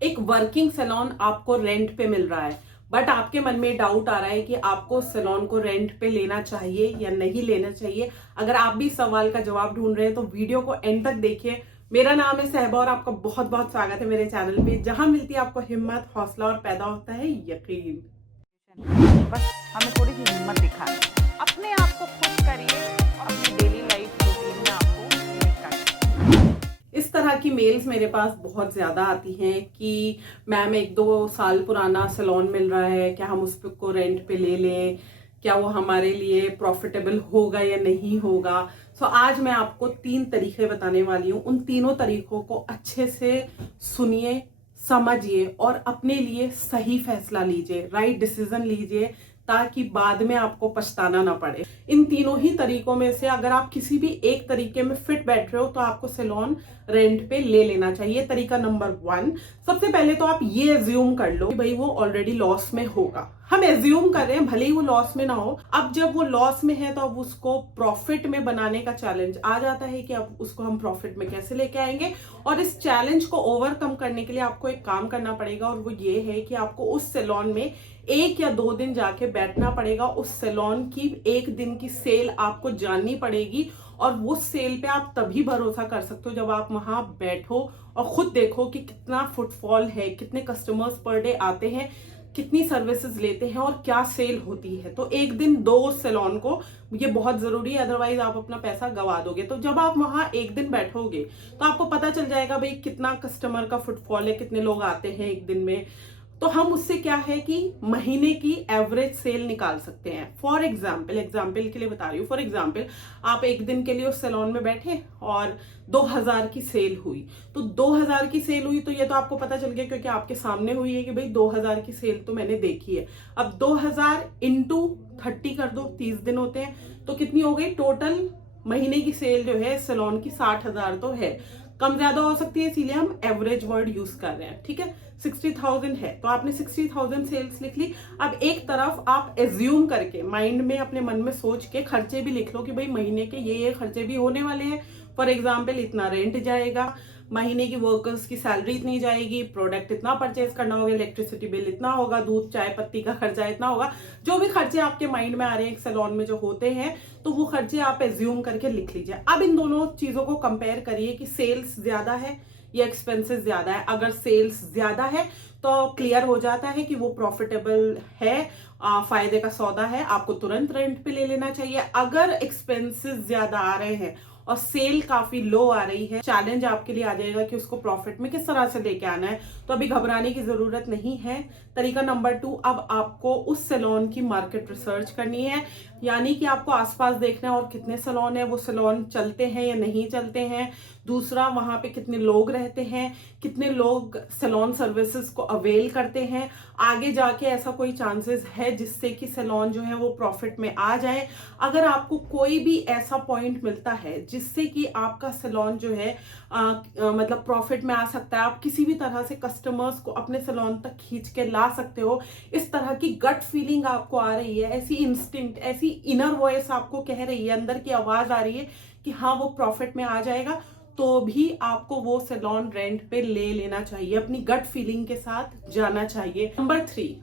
एक working salon आपको rent पे मिल रहा है, बट आपके मन में डाउट आ रहा है कि आपको सैलून को रेंट पे लेना चाहिए या नहीं लेना चाहिए। अगर आप भी इस सवाल का जवाब ढूंढ रहे हैं तो वीडियो को एंड तक देखिए। मेरा नाम है सहबा और आपका बहुत बहुत स्वागत है मेरे चैनल पे, जहां मिलती है आपको हिम्मत, हौसला और पैदा होता है यकीन। बस हमें थोड़ी सी हिम्मत दिखानी है। अपने आप को खुश करिए और अपनी डेली लाइफ रूटीन में आपको निकालिए। इस तरह की मेल्स मेरे पास बहुत ज्यादा आती हैं कि मैम 1-2 साल पुराना सैलून मिल रहा है, क्या हम उसको रेंट पे ले लें, क्या वो हमारे लिए प्रॉफिटेबल होगा या नहीं होगा। सो आज मैं आपको 3 तरीके बताने वाली हूँ। उन तीनों तरीकों को अच्छे से सुनिए, समझिए और अपने लिए सही फैसला लीजिए, राइट डिसीजन लीजिए, ताकि बाद में आपको पछताना ना पड़े। इन तीनों ही तरीकों में से अगर आप किसी भी एक तरीके में फिट बैठ रहे हो तो आपको सैलून रेंट पे ले लेना चाहिए। तरीका नंबर 1, सबसे पहले तो आप ये एज्यूम कर लो कि भाई वो ऑलरेडी लॉस में होगा। हम एज्यूम कर रहे हैं, भले ही वो लॉस में ना हो। अब जब वो लॉस में है तो अब उसको प्रॉफिट में बनाने का चैलेंज आ जाता है कि अब उसको हम प्रॉफिट में कैसे लेके आएंगे। और इस चैलेंज को ओवरकम करने के लिए आपको एक काम करना पड़ेगा, और वो ये है कि आपको उस सैलून में 1 या 2 दिन जाके बैठना पड़ेगा। उस सैलून की एक दिन की सेल आपको जाननी पड़ेगी, और वो सेल पे आप तभी भरोसा कर सकते हो जब आप वहां बैठो और खुद देखो कि कितना फुटफॉल है, कितने कस्टमर्स पर डे आते हैं, कितनी सर्विसेज लेते हैं और क्या सेल होती है। तो एक दिन दो सैलून को ये बहुत जरूरी है, अदरवाइज आप अपना पैसा गवा दोगे। तो जब आप वहां एक दिन बैठोगे तो आपको पता चल जाएगा भाई कितना कस्टमर का फुटफॉल है, कितने लोग आते हैं एक दिन में। तो हम उससे क्या है कि महीने की एवरेज सेल निकाल सकते हैं। फॉर एग्जाम्पल के लिए बता रही हूँ, फॉर एग्जाम्पल आप एक दिन के लिए उस सैलून में बैठे और 2000 की सेल हुई। तो 2000 की सेल हुई तो ये तो आपको पता चल गया क्योंकि आपके सामने हुई है कि भाई 2000 की सेल तो मैंने देखी है। अब 2000 इंटू 30 कर दो, 30 दिन होते हैं, तो कितनी हो गई टोटल महीने की सेल जो है सैलून की 60,000 तो है। कम ज्यादा हो सकती है, इसीलिए हम एवरेज वर्ड यूज कर रहे हैं, ठीक है। 60,000 है तो आपने 60,000 सेल्स लिख ली। अब एक तरफ आप एज्यूम करके माइंड में अपने मन में सोच के खर्चे भी लिख लो कि भाई महीने के ये खर्चे भी होने वाले हैं। फॉर एग्जाम्पल इतना रेंट जाएगा, महीने की वर्कर्स की सैलरी इतनी जाएगी, प्रोडक्ट इतना परचेज करना होगा, इलेक्ट्रिसिटी बिल इतना होगा, दूध चाय पत्ती का खर्चा इतना होगा। जो भी खर्चे आपके माइंड में आ रहे हैं एक सैलून में जो होते हैं, तो वो खर्चे आप एज्यूम करके लिख लीजिए। अब इन दोनों चीजों को कंपेयर करिए कि सेल्स ज्यादा है या एक्सपेंसेस ज्यादा है। अगर सेल्स ज्यादा है तो क्लियर हो जाता है कि वो प्रॉफिटेबल है, फायदे का सौदा है, आपको तुरंत रेंट पे ले लेना चाहिए। अगर एक्सपेंसेस ज्यादा आ रहे हैं और सेल काफी लो आ रही है, चैलेंज आपके लिए आ जाएगा कि उसको प्रॉफिट में किस तरह से लेके आना है। तो अभी घबराने की जरूरत नहीं है। तरीका नंबर 2, अब आपको उस सैलून की मार्केट रिसर्च करनी है, यानी कि आपको आसपास देखना है और कितने सैलून है, वो सैलून चलते हैं या नहीं चलते हैं। दूसरा, वहां पे कितने लोग रहते हैं, कितने लोग सैलून सर्विसेज को अवेल करते हैं। आगे जाके ऐसा कोई चांसेस है जिससे कि सैलून जो है वो प्रॉफिट में आ जाए। अगर आपको कोई भी ऐसा पॉइंट मिलता है जिससे कि आपका सैलून जो है मतलब प्रॉफिट में आ सकता है, आप किसी भी तरह से कस्टमर्स को अपने सैलून तक खींच के ला सकते हो, इस तरह की गट फीलिंग आपको आ रही है, ऐसी इंस्टिंक्ट, ऐसी इनर वॉइस आपको कह रही है, अंदर की आवाज आ रही है कि हाँ वो प्रॉफिट में आ जाएगा, तो भी आपको वो सैलून रेंट पे ले लेना चाहिए। अपनी गट फीलिंग के साथ जाना चाहिए। नंबर 3,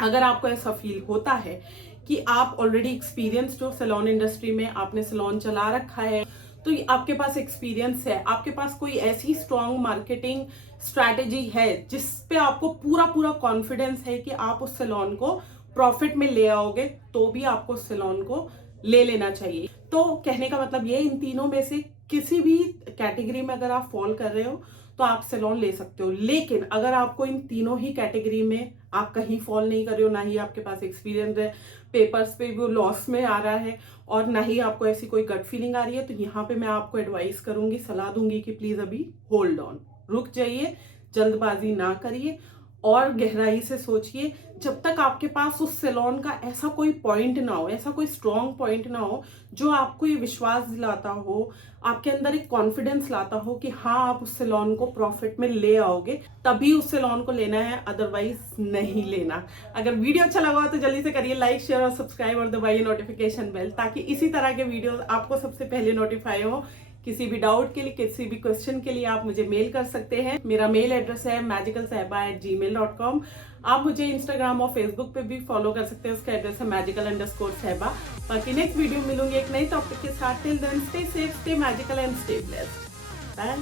अगर आपको ऐसा फील होता है कि आप ऑलरेडी एक्सपीरियंस्ड हो सैलून इंडस्ट्री में, आपने सैलून चला रखा है, तो आपके पास एक्सपीरियंस है, आपके पास कोई ऐसी स्ट्रॉन्ग मार्केटिंग स्ट्रैटेजी है जिस पे आपको पूरा पूरा कॉन्फिडेंस है कि आप उस सैलून को प्रॉफिट में ले आओगे, तो भी आपको सैलून को ले लेना चाहिए। तो कहने का मतलब ये, इन तीनों में से किसी भी कैटेगरी में अगर आप फॉल कर रहे हो तो आप सैलून ले सकते हो। लेकिन अगर आपको इन तीनों ही कैटेगरी में आप कहीं फॉल नहीं कर रहे हो, ना ही आपके पास एक्सपीरियंस है, पेपर्स पे वो लॉस में आ रहा है, और ना ही आपको ऐसी कोई गट फीलिंग आ रही है, तो यहाँ पे मैं आपको एडवाइस करूंगी, सलाह दूंगी कि प्लीज अभी होल्ड ऑन, रुक जाइए, जल्दबाजी ना करिए और गहराई से सोचिए। जब तक आपके पास उस सैलून का ऐसा कोई पॉइंट ना हो, ऐसा कोई स्ट्रॉन्ग पॉइंट ना हो जो आपको ये विश्वास दिलाता हो, आपके अंदर एक कॉन्फिडेंस लाता हो कि हाँ आप उस सैलून को प्रॉफिट में ले आओगे, तभी उस सैलून को लेना है, अदरवाइज नहीं लेना। अगर वीडियो अच्छा लगा तो जल्दी से करिए लाइक, शेयर और सब्सक्राइब और दबाइए नोटिफिकेशन बेल, ताकि इसी तरह के वीडियो आपको सबसे पहले नोटिफाई हो किसी भी डाउट के लिए, किसी भी क्वेश्चन के लिए आप मुझे मेल कर सकते हैं। मेरा मेल एड्रेस है magicalsaiba@gmail.com। आप मुझे इंस्टाग्राम और फेसबुक पे भी फॉलो कर सकते हैं, उसका एड्रेस है magical_saiba। बाकी नेक्स्ट वीडियो मिलूंगी एक नई टॉपिक के साथ। Till then stay safe, stay magical and stay blessed. Bye.